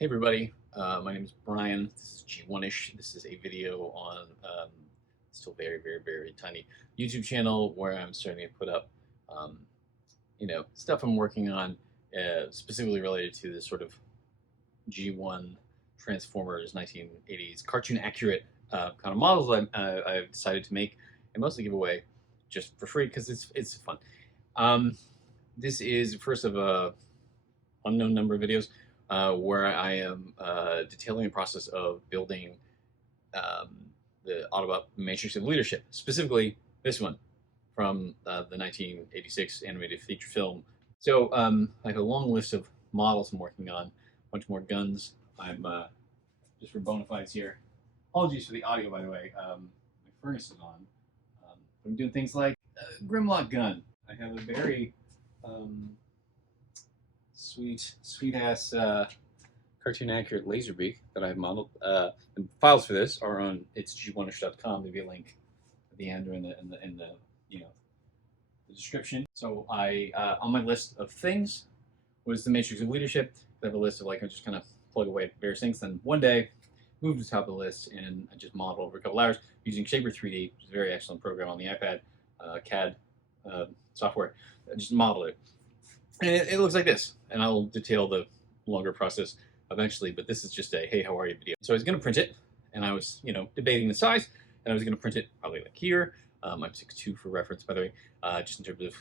Hey everybody, my name is Brian. This is G1ish. This is a video on still very tiny YouTube channel where I'm starting to put up, um, stuff I'm working on, specifically related to this sort of G1 Transformers 1980s cartoon accurate kind of models I've decided to make and mostly give away just for free because it's fun. Um, this is the first of a unknown number of videos where I am detailing the process of building um, the Autobot Matrix of Leadership, specifically this one from the 1986 animated feature film. So I have a long list of models I'm working on, a bunch more guns. I'm just for bona fides here. Apologies for the audio, by the way. My furnace is on. I'm doing things like Grimlock gun. I have a very um, sweet ass cartoon accurate Laserbeak that I've modeled. The files for this are on itsg1ish.com. There'll be a link at the end or in the the description. So I on my list of things was the Matrix of Leadership. I have a list of I just kind of plug away various things. Then one day moved to the top of the list and I just modeled over a couple hours using Shaper 3D, which is a very excellent program on the iPad, CAD software. I just modeled it. And it looks like this. And I'll detail the longer process eventually, but this is just a hey, how are you video. So I was going to print it, and I was, debating the size, and I was going to print it probably like here. I'm 6'2" for reference, by the way, just in terms of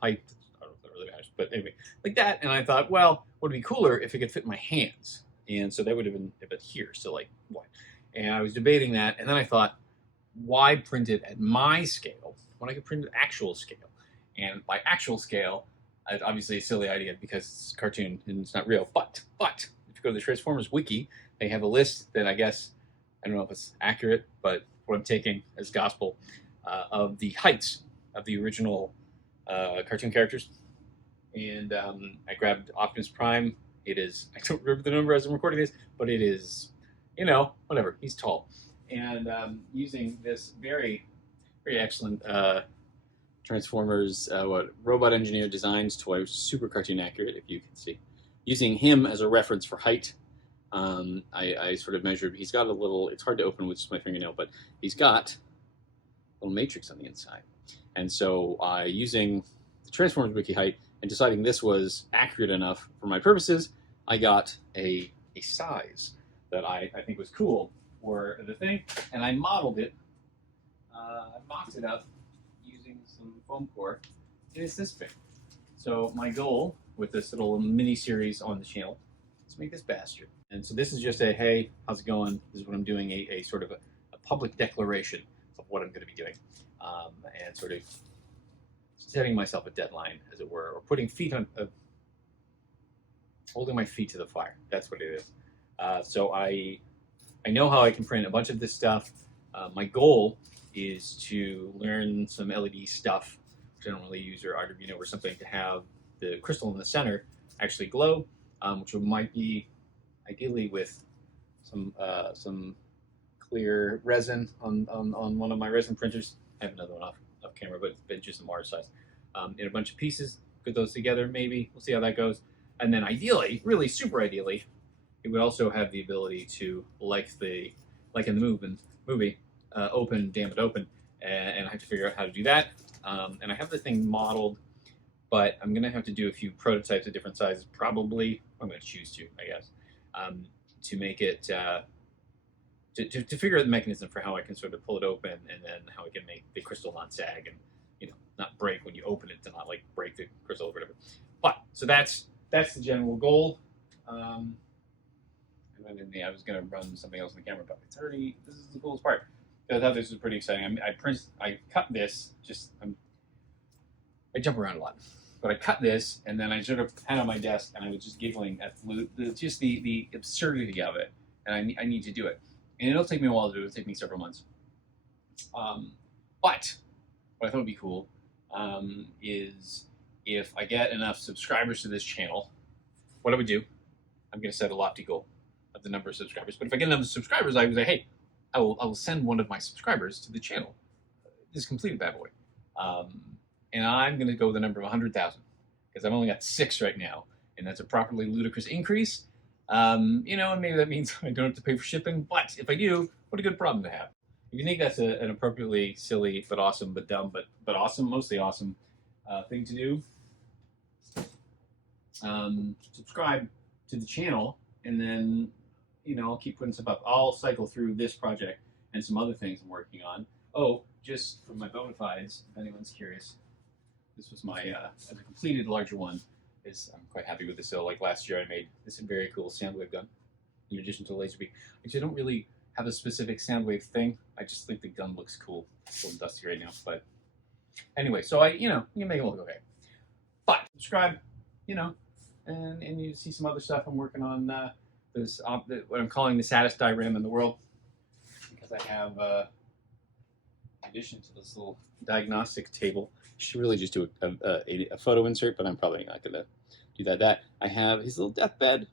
height. I don't know if that really matters, but anyway, like that. And I thought, well, would it be cooler if it could fit in my hands? And so that would have been a bit here, so like what? And I was debating that, and then I thought, why print it at my scale when I could print it at actual scale? And by actual scale, it's obviously a silly idea because it's a cartoon and it's not real. But if you go to the Transformers wiki, they have a list that I guess I don't know if it's accurate, but what I'm taking as gospel of the heights of the original cartoon characters. And I grabbed Optimus Prime. It is I don't remember the number as I'm recording this, but it is whatever. He's tall, and using this very excellent Transformers, Robot Engineer Designs toy, which is super cartoon accurate, if you can see. Using him as a reference for height, I sort of measured. He's got a little. It's hard to open with just my fingernail, but he's got a little matrix on the inside. And so, using the Transformers wiki height and deciding this was accurate enough for my purposes, I got a size that I think was cool for the thing, and I modeled it. I mocked it up using some foam core, and it's this big. So my goal with this little mini series on the channel is to make this bastard. And so this is just a hey, how's it going? This is what I'm doing, a sort of a public declaration of what I'm going to be doing, and sort of setting myself a deadline, as it were, or putting feet on, holding my feet to the fire. That's what it is. So I know how I can print a bunch of this stuff. My goal is to learn some LED stuff, which I don't really use, or Arduino or something, to have the crystal in the center actually glow, which might be ideally with some clear resin on one of my resin printers. I have another one off camera, but it's just a Mars size. In a bunch of pieces, put those together, maybe. We'll see how that goes. And then ideally, really super ideally, it would also have the ability to, like in the movie, open, damn it, open, and I have to figure out how to do that. And I have the thing modeled, but I'm gonna have to do a few prototypes of different sizes. Probably, I'm gonna choose to, I guess, to make it to figure out the mechanism for how I can sort of pull it open, and then how I can make the crystal not sag and not break when you open it, to not like break the crystal or whatever. But so that's the general goal. And then I was gonna run something else in the camera, but it's already. This is the coolest part. I thought this was pretty exciting. I cut this. I jump around a lot, but I cut this, and then I sort of had it on my desk, and I was just giggling at the absurdity of it, and I need to do it, and it'll take me a while to do. It'll take me several months. But what I thought would be cool is if I get enough subscribers to this channel, what I would do, I'm going to set a lofty goal of the number of subscribers. But if I get enough subscribers, I would say, hey, I will send one of my subscribers to the channel. This completed bad boy. And I'm going to go with the number of 100,000 because I've only got 6 right now. And that's a properly ludicrous increase. You know, and maybe that means I don't have to pay for shipping, but if I do, what a good problem to have. If you think that's an appropriately silly but awesome but dumb but awesome, mostly awesome thing to do, subscribe to the channel, and then you know I'll keep putting stuff up. I'll cycle through this project and some other things I'm working on. Oh, just for my bona fides, if anyone's curious, this was my the completed larger one. I'm quite happy with this. So like last year, I made this very cool Soundwave gun in addition to the Laserbeak. Actually, I don't really have a specific Soundwave thing. I just think the gun looks cool. It's a little dusty right now, but anyway. So you can make it look okay. But subscribe, you know, and you see some other stuff I'm working on. What I'm calling the saddest diorama in the world, because I have, in addition to this little diagnostic table, I should really just do a photo insert, but I'm probably not going to do that. I have his little deathbed.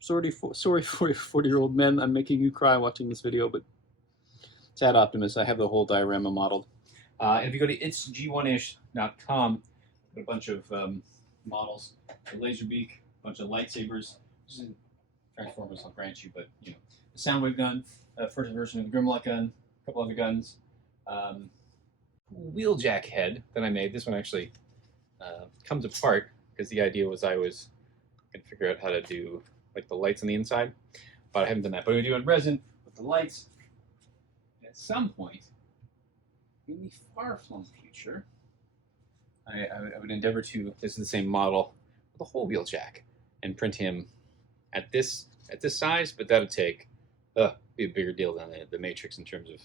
Sorry for 40-year-old men. I'm making you cry watching this video, but sad Optimus. I have the whole diorama modeled. And if you go to itsg1ish.com, a bunch of models, the Laserbeak, a bunch of lightsabers. Transformers, I'll grant you, but you know, the Soundwave gun, first version of the Grimlock gun, a couple other guns, wheeljack head that I made. This one actually comes apart because the idea was I was going to figure out how to do like the lights on the inside, but I haven't done that. But I'm going to do it in resin with the lights. At some point in the far-flung future, I would endeavor to. This is the same model with a whole wheeljack and print him at this size, but that would be a bigger deal than the Matrix in terms of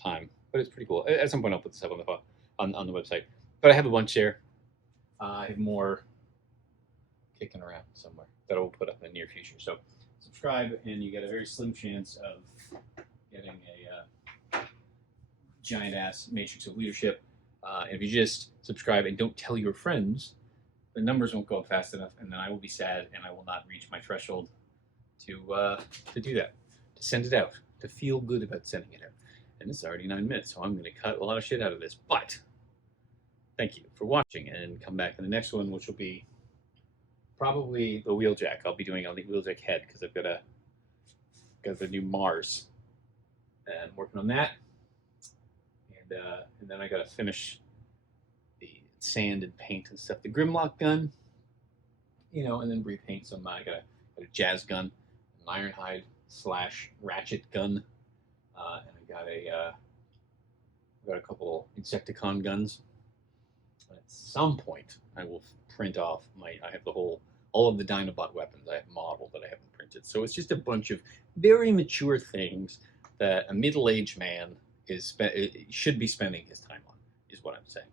time. But it's pretty cool. At some point, I'll put this up on the website. But I have a bunch there. I have more kicking around somewhere that I will put up in the near future. So subscribe, and you get a very slim chance of getting a giant ass Matrix of Leadership. And if you just subscribe and don't tell your friends, the numbers won't go up fast enough, and then I will be sad, and I will not reach my threshold to do that, to send it out, to feel good about sending it out. And it's already 9 minutes, so I'm going to cut a lot of shit out of this. But thank you for watching, and come back in the next one, which will be probably the wheeljack. I'll be doing on the wheeljack head because I've got the new Mars, and I'm working on that, and then I got to finish sand and paint and stuff. The Grimlock gun, you know, and then repaint some. I got a jazz gun, an Ironhide / ratchet gun, and I got a couple Insecticon guns. At some point, I will print off I have all of the Dinobot weapons I have modeled that I haven't printed. So it's just a bunch of very mature things that a middle-aged man should be spending his time on, is what I'm saying.